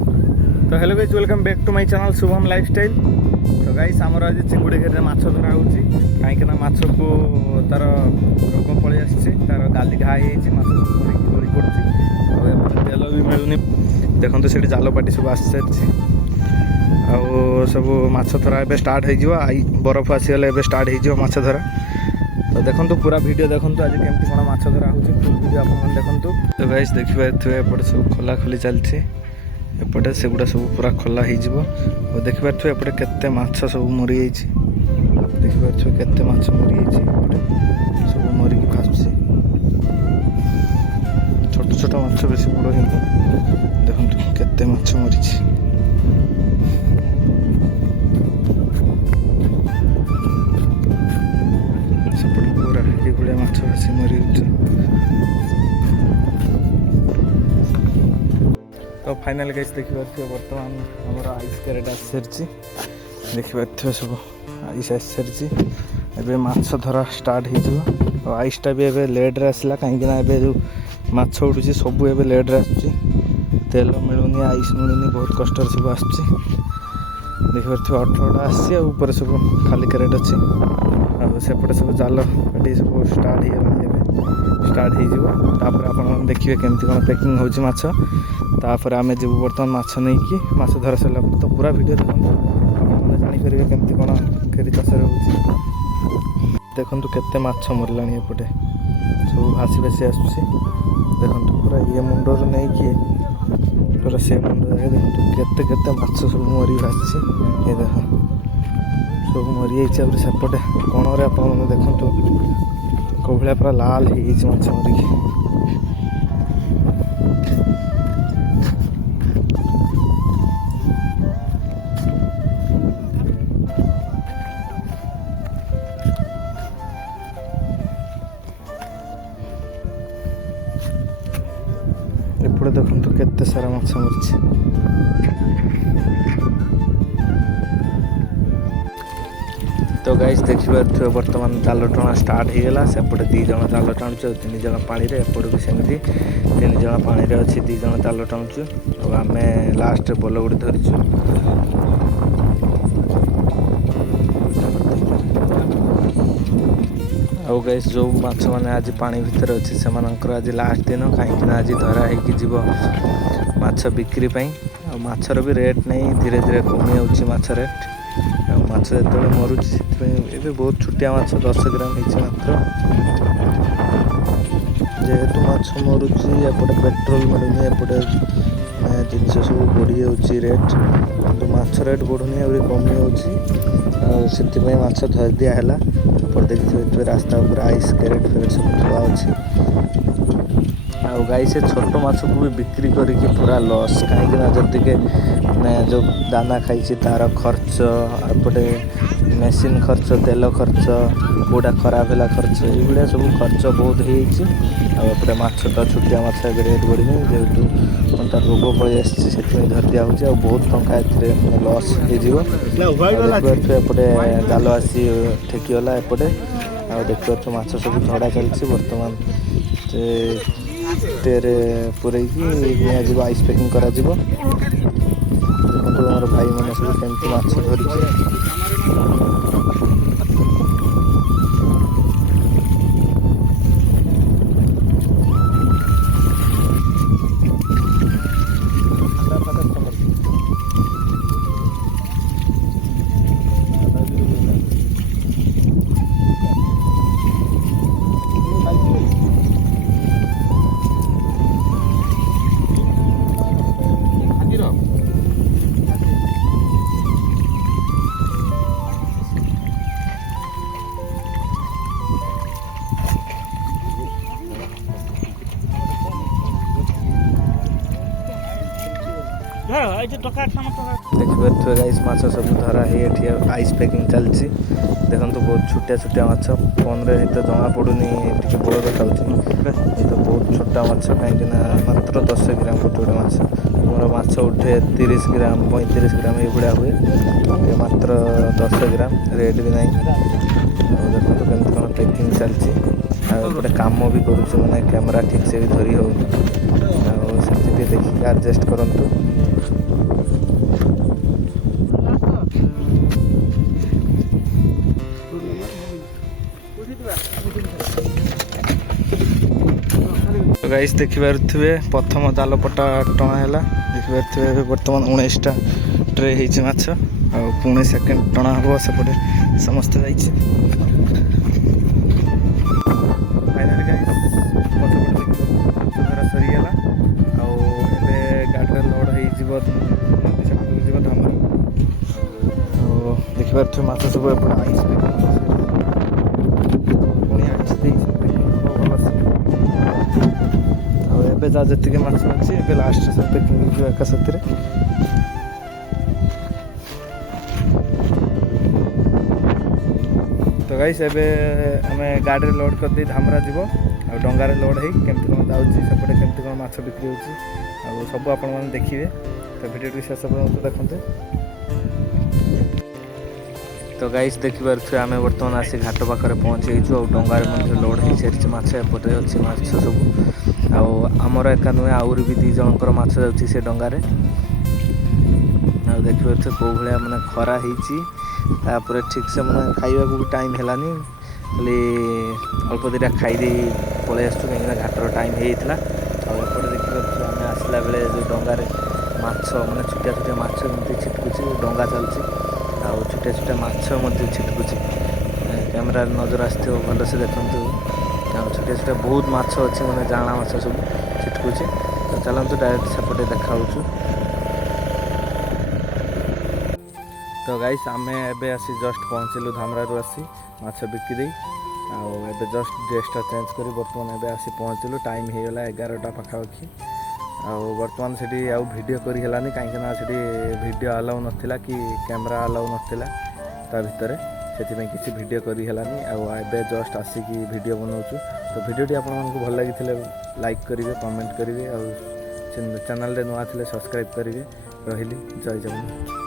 तो hello guys, welcome back to my channel Shubham lifestyle. तो guys आमर आज चिंगुड़ी घेरे माछ धरा होची कहीं माछ को तार रोग पलि आसी तार गाली घाई होती माछ सब गली पड़ी तेल भी मिलूनी। देखो से जाल पाटी सब आसी सारी आउ सब माछ धरा ए स्टार्ट हो बरफ आसीगले ए स्टार्ट हो माछ धरा। तो देखो पूरा वीडियो देखो आज केमती कौन माछ धरा हो फुल वीडियो आप देखो। तो गाइस देखिए एपटे सब खोला खोली चलती एपटे से गुड़ा सब पूरा खोला हो देखिए एपटे केते माछ सब मरी देखिए केते माछ मरी सब मरिक भासी छोट छोट माछ बेसी बड़ हो देखो केते माछ मरी सेपटे पूरा ये माछ भासी मरी। तो फाइनल गाइस देखिए बर्तमान आमर आइस कैरेट आसी सारी देखिए सब आइस आसी सारी एवं माछ धरा स्टार्ट हो आइसटा भी एवं लेड्रे आसला कहीं जो माछ उड़ू सब एवं लेड्रे आसूँ तेल मिलूनी आइस मिलूनी बहुत कष्ट सब आसूँ देखिए 18टा आसी ऊपर सब खाली कैरेट अच्छी सेपटे सब जाल पाटी सब स्टार्ट हो आप देखिए केमती कौन पैकिंग होची माछ तापर आम जीव बर्तमान माछ नहीं कि माछ धरा सरला तो पूरा वीडियो देखो आपने जापर केमती कौन फेरी चाष देखु केते माछ मरला एपटे सब भासी भासी आसूसी देखो पूरा ये मुंडर नहीं कि पूरा से मुंड देखो केते केते माछ सब मरी भासी ये देख सब मरी जाइए सेपटे कणरे आप देखो कौभलिया पूरा लाल हो माछ मरिकी। एपटे देखो केते सारा माछ मरी। तो गाइस देखिए बर्तमान जाल टणा स्टार्ट होगा सेपटे 2 जन जाल टाणुचु 3 जन पानी एपटे भी सेमती 3 जन पानी अच्छी 2 जन जाल टाणुचु और आम लास्ट बल गोटे धरीचु। आउ गाइस जो माछ मैंने आज पानी भितर अच्छी से आज लास्ट दिन कहीं आज धरा हो माछ बिक्री माछर भी रेट नहीं धीरे धीरे कमी जाऊँगी माछ रेट माछ जो मरुच से बहुत छुटिया माछ 10 ग्राम हो मात्र जेहेतु माछ मरुची एपटे पेट्रोल मिलूनी एपटे जिनस सब बढ़ी जाऊँगी रेट तो माछ रेट बढ़ुनी आ कमी जाऊँगी माछ धरी दिहला देखिए रास्ता ऊपर आइस कैरेट फेरेट सब थुआ अच्छी आउ गाई से छोट माछ को भी बिक्री करके पूरा लॉस कहीं जदि जो दाना खाई तार खर्च एपटे मेसीन खर्च तेल खर्च कौटा खराब है खर्च ये सब खर्च बहुत होपटे माछ तो छुटिया माछ रेट बढ़ी जेहेतु तार रोग पलि आसी धरी दिया बहुत टंका लॉस होपटे जाल आसी ठेकीगला एपटे आ देखिए माछ सब झड़ा चलती बर्तमान टेरे पूरेकी आइस पैकिंग करा देखो मोर भाई मैंने सब केमती माछ धरी। देखिए गाइस माछ सब धरा है आइस पैकिंग चलती देखो बहुत छुटिया छुटिया माछ फोन रे तो जमा पड़ूनी टे बड़ देखा ये तो बहुत छोटा माछ कहीं मात्र 10 ग्राम गोटे गोटे माछ मोर माछ उठे 30 ग्राम 35 ग्राम ये हुए ये मात्र 10 ग्राम रेट भी नहीं देखो केमती कौन पैकिंग चलती गोटे कम भी करुँ मैंने कैमेरा ठीक से भी धरी हो देखिए एडजस्ट करूँ। गाइस देखिपारे प्रथम जालपटा टणा है देखिपारे बर्तमान 19टा ट्रे हो माछ आ पुणे सेकेंड टणा हम सेपटे समस्त फाइनाली गाइस धरा सरीगला गाड़ी लोड हो धामर देखिपारे माछ सब आइस जा जी माछ अच्छी लास्ट सब पैकिंग एका साथी तो गाइस एबे आम गाड़ी लोड कर दे धामरा जीव आ डंगार लोड हो केमती कौन जाऊँगी सेपटे केमती कौन माछ बिक्री हो सब आपण मैंने देखिए तो वीडियो शेष पर्यटन देखते। तो गाइस देखिपारे आम बर्तमान आसी घाट पाखे पहुँचीचु और डंगार लोड हो सारी माछ एपटे अच्छी माछ सब आमर एका नुहे आहरी भी 2 जनकर माछ जाऊँगी से डंगार देखिए कौ भाया मैंने खरा होपर ठीक से मैंने खाइबा भी टाइम है खाली अल्प दुटा खाई पलि आसु कहीं घाटर टाइम होता और देखिए आम आसला बेले जो डंगार माछ मैंने छोटिया छोटिया माछ छिटकुची डंगा चलती आ छोटिया छोटिया माछ छिटकुची कैमेरा नजर आसो भल से देखूँ छोटिया छोटिया बहुत माछ अच्छी मैंने जाना माछ सब छिटकुची तो चलते डायरेक्ट सेपटे देखा। तो गाइस आम एबे आसी जस्ट पहुँचलु धामरारू आसी माछ बिक्री आबे जस्ट ड्रेसटा चेंज कर बर्तमान एबे आसी पहुँचलु टाइम होगला 11टा पाखापाखि बर्तमान से वीडियो करी हेलानी कहीं वीडियो अलाउ नथिला कि कैमरा अलाउ नथिला ता भितर से किसी वीडियो करी हेलानी आबे जस्ट आसिकी वीडियो बनाऊँ तो वीडियोटी आपण मानक भल लगी लाइक करेंगे कमेंट करेंगे और चैनल रे नुआ थिले सब्सक्राइब करेंगे रही जय जगन्नाथ।